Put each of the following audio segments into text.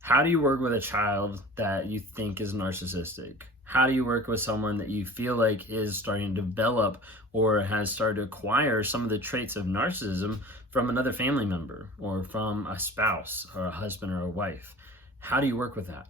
How do you work with a child that you think is narcissistic? How do you work with someone that you feel like is starting to develop or has started to acquire some of the traits of narcissism from another family member or from a spouse or a husband or a wife? How do you work with that?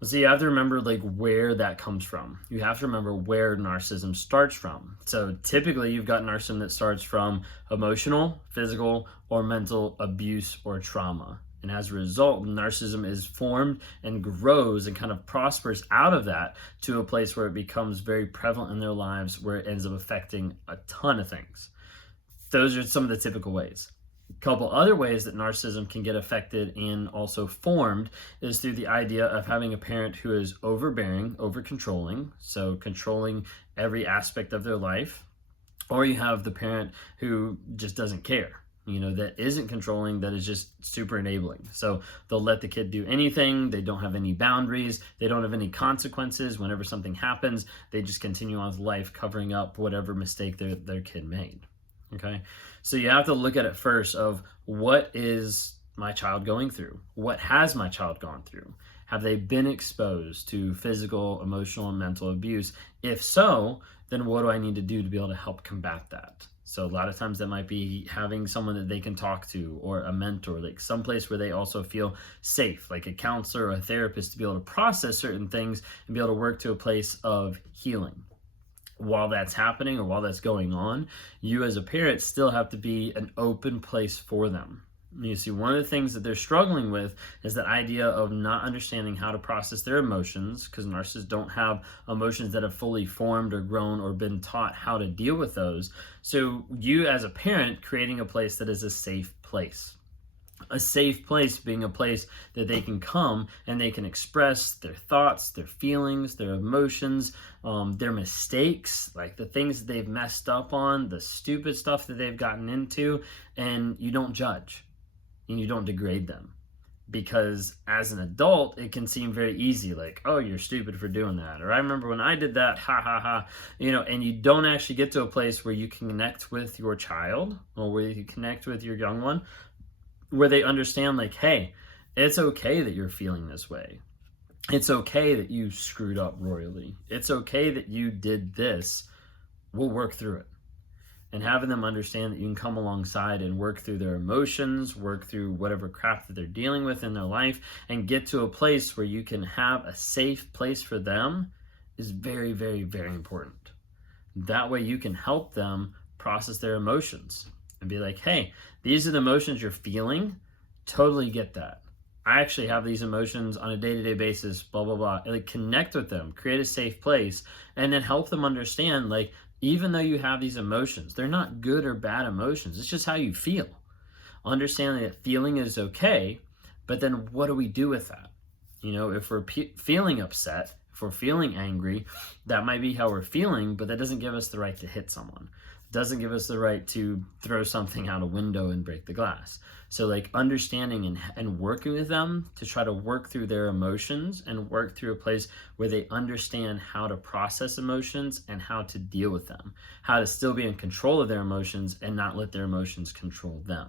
Well, so you have to remember like where that comes from. You have to remember where narcissism starts from. So typically you've got narcissism that starts from emotional, physical, or mental abuse or trauma. And as a result, narcissism is formed and grows and kind of prospers out of that to a place where it becomes very prevalent in their lives, where it ends up affecting a ton of things. Those are some of the typical ways. A couple other ways that narcissism can get affected and also formed is through the idea of having a parent who is overbearing, over controlling, so controlling every aspect of their life, or you have the parent who just doesn't care, that isn't controlling, that is just super enabling. So they'll let the kid do anything. They don't have any boundaries. They don't have any consequences. Whenever something happens, they just continue on with life, covering up whatever mistake their kid made. Okay, so you have to look at it first of what is my child going through? What has my child gone through? Have they been exposed to physical, emotional, and mental abuse? If so, then what do I need to do to be able to help combat that? So a lot of times that might be having someone that they can talk to, or a mentor, like someplace where they also feel safe, like a counselor or a therapist, to be able to process certain things and be able to work to a place of healing. While that's happening or while that's going on, you as a parent still have to be an open place for them. You see, one of the things that they're struggling with is that idea of not understanding how to process their emotions, because narcissists don't have emotions that have fully formed or grown or been taught how to deal with those. So you as a parent creating a place that is a safe place. A safe place being a place that they can come and they can express their thoughts, their feelings, their emotions, their mistakes, like the things that they've messed up on, the stupid stuff that they've gotten into, and you don't judge and you don't degrade them. Because as an adult, it can seem very easy, like, oh, you're stupid for doing that. Or I remember when I did that, ha ha ha. And you don't actually get to a place where you can connect with your child or where you connect with your young one, where they understand like, hey, it's okay that you're feeling this way. It's okay that you screwed up royally. It's okay that you did this. We'll work through it. And having them understand that you can come alongside and work through their emotions, work through whatever crap that they're dealing with in their life, and get to a place where you can have a safe place for them is very, very, very important. That way you can help them process their emotions and be like, hey, these are the emotions you're feeling. Totally get that. I actually have these emotions on a day-to-day basis, blah, blah, blah. And like connect with them, create a safe place, and then help them understand, like, even though you have these emotions, they're not good or bad emotions. It's just how you feel. Understanding that feeling is okay, but then what do we do with that? If we're feeling upset, if we're feeling angry, that might be how we're feeling, but that doesn't give us the right to hit someone. Doesn't give us the right to throw something out a window and break the glass. So like understanding and working with them to try to work through their emotions and work through a place where they understand how to process emotions and how to deal with them, how to still be in control of their emotions and not let their emotions control them.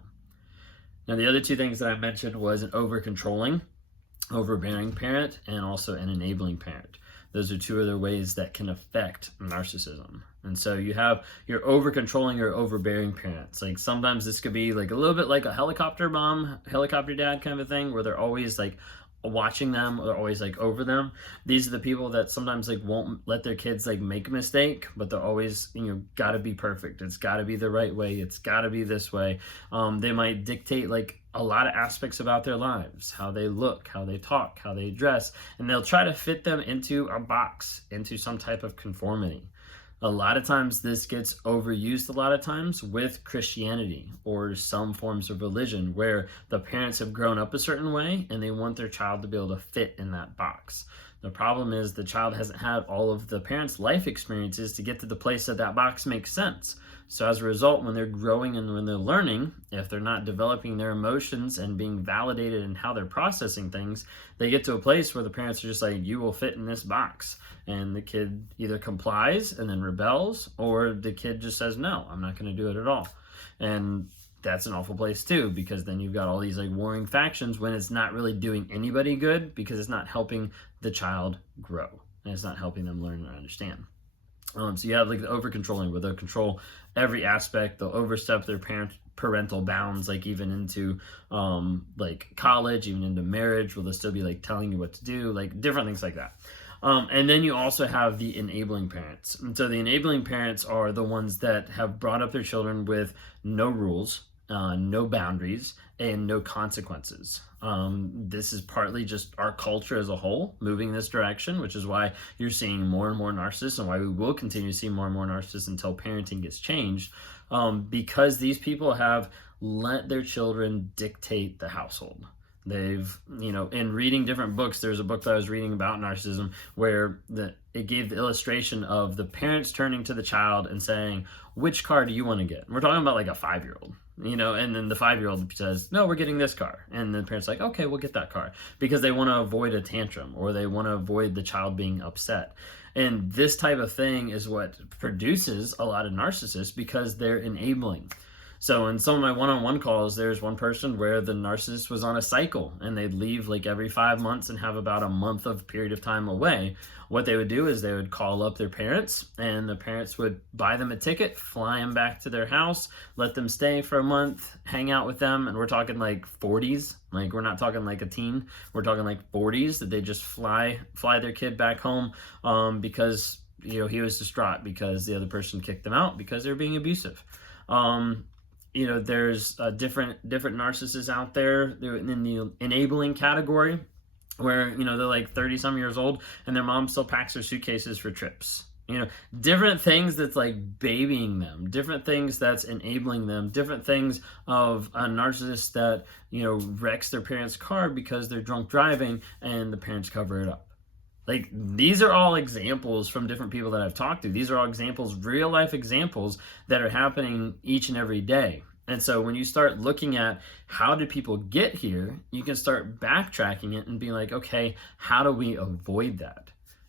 Now, the other two things that I mentioned was an over-controlling, overbearing parent, and also an enabling parent. Those are two other ways that can affect narcissism. And so you have your over-controlling or overbearing parents. Like sometimes this could be like a little bit like a helicopter mom, helicopter dad kind of a thing, where they're always like watching them, or they're always like over them. These are the people that sometimes like won't let their kids like make a mistake, but they're always, gotta be perfect. It's gotta be the right way. It's gotta be this way. They might dictate like a lot of aspects about their lives, how they look, how they talk, how they dress, and they'll try to fit them into a box, into some type of conformity. A lot of times this gets overused a lot of times with Christianity or some forms of religion where the parents have grown up a certain way and they want their child to be able to fit in that box. The problem is the child hasn't had all of the parents' life experiences to get to the place that that box makes sense. So as a result, when they're growing and when they're learning, if they're not developing their emotions and being validated in how they're processing things, they get to a place where the parents are just like, you will fit in this box. And the kid either complies and then rebels, or the kid just says, no, I'm not going to do it at all. And that's an awful place too, because then you've got all these like warring factions when it's not really doing anybody good, because it's not helping the child grow and it's not helping them learn and understand. So you have like the over controlling, where they'll control every aspect. They'll overstep their parental bounds, like even into like college, even into marriage, where they'll still be like telling you what to do, like different things like that. And then you also have the enabling parents. And so the enabling parents are the ones that have brought up their children with no rules, no boundaries, and no consequences. This is partly just our culture as a whole moving this direction, which is why you're seeing more and more narcissists, and why we will continue to see more and more narcissists until parenting gets changed, because these people have let their children dictate the household. They've, in reading different books, there's a book that I was reading about narcissism where it gave the illustration of the parents turning to the child and saying, which car do you want to get? And we're talking about like a 5-year-old, and then the 5-year-old says, no, we're getting this car. And the parents are like, okay, we'll get that car, because they want to avoid a tantrum, or they want to avoid the child being upset. And this type of thing is what produces a lot of narcissists, because they're enabling. So in some of my one-on-one calls, there's one person where the narcissist was on a cycle, and they'd leave like every 5 months and have about a month of period of time away. What they would do is they would call up their parents, and the parents would buy them a ticket, fly them back to their house, let them stay for a month, hang out with them. And we're talking like 40s, like we're not talking like a teen, we're talking like 40s, that they just fly their kid back home because he was distraught because the other person kicked them out because they were being abusive. There's different narcissists out there. They're in the enabling category, where, they're like 30 some years old and their mom still packs their suitcases for trips. Different things that's like babying them, different things that's enabling them, different things of a narcissist that, wrecks their parents' car because they're drunk driving and the parents cover it up. Like, these are all examples from different people that I've talked to. These are all examples, real life examples that are happening each and every day. And so when you start looking at how did people get here, you can start backtracking it and be like, okay, how do we avoid that?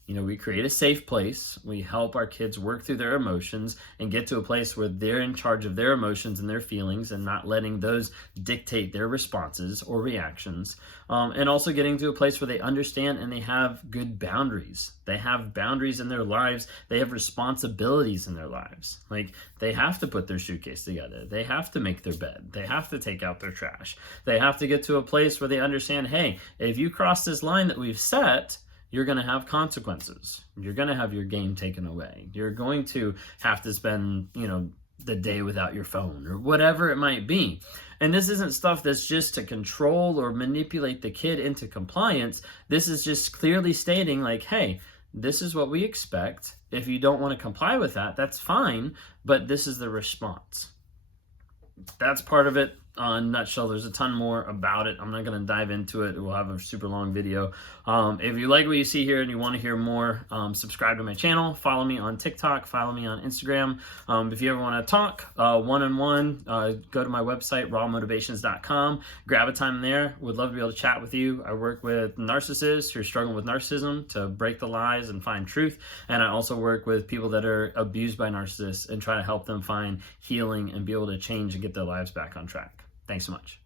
We create a safe place. We help our kids work through their emotions and get to a place where they're in charge of their emotions and their feelings, and not letting those dictate their responses or reactions. And also getting to a place where they understand and they have good boundaries. They have boundaries in their lives. They have responsibilities in their lives. Like, they have to put their suitcase together. They have to make their bed. They have to take out their trash. They have to get to a place where they understand, hey, if you cross this line that we've set, you're going to have consequences. You're going to have your game taken away. You're going to have to spend, the day without your phone, or whatever it might be. And this isn't stuff that's just to control or manipulate the kid into compliance. This is just clearly stating like, hey, this is what we expect. If you don't want to comply with that, that's fine, but this is the response. That's part of it. In a nutshell, there's a ton more about it. I'm not going to dive into it. We'll have a super long video. If you like what you see here and you want to hear more, subscribe to my channel, follow me on TikTok, follow me on Instagram. If you ever want to talk one-on-one, go to my website, rawmotivations.com, grab a time there. Would love to be able to chat with you. I work with narcissists who are struggling with narcissism to break the lies and find truth. And I also work with people that are abused by narcissists and try to help them find healing and be able to change and get their lives back on track. Thanks so much.